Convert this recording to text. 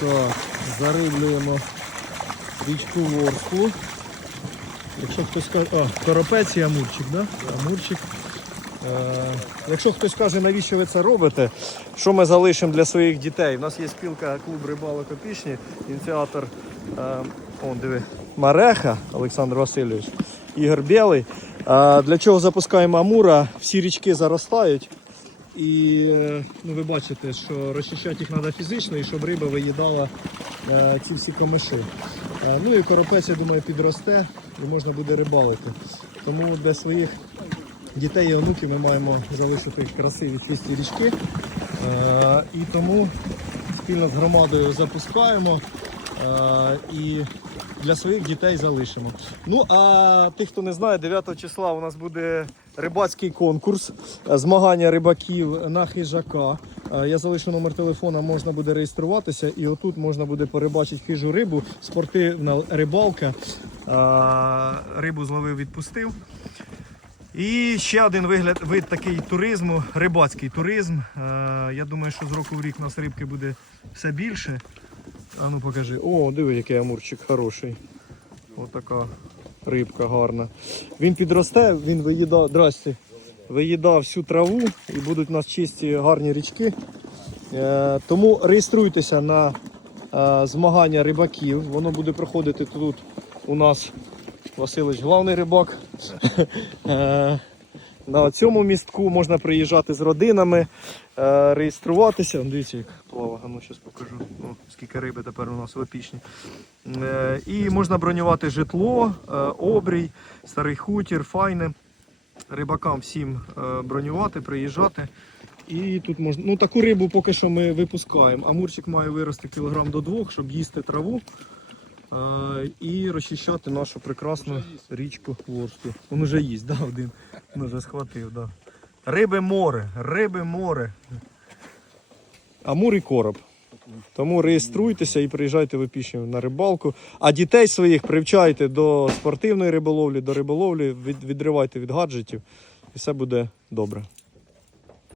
Так, зариблюємо річку Ворску. Якщо хтось каже, а, коропець і амурчик, да? Амурчик. Е, якщо хтось каже, навіщо ви це робите, що ми залишимо для своїх дітей? У нас є спілка клуб рибалок Опішні, ініціатор е, он, диви, Мареха Олександр Васильович, Ігор Білий. Е, для чого запускаємо Амура? Всі річки заростають. І ну, ви бачите, що розчищати їх треба фізично і щоб риба виїдала е, ці всі комиші. Е, ну і коропець, я думаю, підросте і можна буде рибалити. Тому для своїх дітей і онуків ми маємо залишити красиві чисті річки. Е, і тому спільно з громадою запускаємо і для своїх дітей залишимо. Ну а тих, хто не знає, 9 числа у нас буде рибацький конкурс, е, змагання рибаків на хижака. Е, Я залишу номер телефона, можна буде реєструватися, і отут можна буде порибачити хижу рибу, спортивна рибалка. Е, Рибу зловив, відпустив. І ще один вигляд, вид такий туризму, рибацький туризм. Е, я думаю, що з року в рік у нас рибки буде все більше. А ну покажи. О, диви, який амурчик хороший. Отака рибка гарна. Він підросте, він виїдав, здрасте, виїдав всю траву і будуть у нас чисті гарні річки. Е, тому реєструйтеся на е, змагання рибаків. Воно буде проходити тут у нас Василич, головний рибак. На цьому містку можна приїжджати з родинами, е, реєструватися. Дивіться, як плава, ну зараз покажу. О, скільки риби тепер у нас в опічні. Е, І можна бронювати житло, е, обрій, старий хутір, файне. Рибакам всім бронювати, приїжджати. І тут можна. Ну таку рибу поки що ми випускаємо. Амурчик має вирости кілограм до двох, щоб їсти траву. І розчищати нашу прекрасну річку Ворсту. Він вже їсть, да, один. Він вже схватив, да. Риби море, риби море. Амур і короб. Тому реєструйтеся і приїжджайте в Опішню на рибалку. А дітей своїх привчайте до спортивної риболовлі, до риболовлі, від- відривайте від гаджетів, і все буде добре.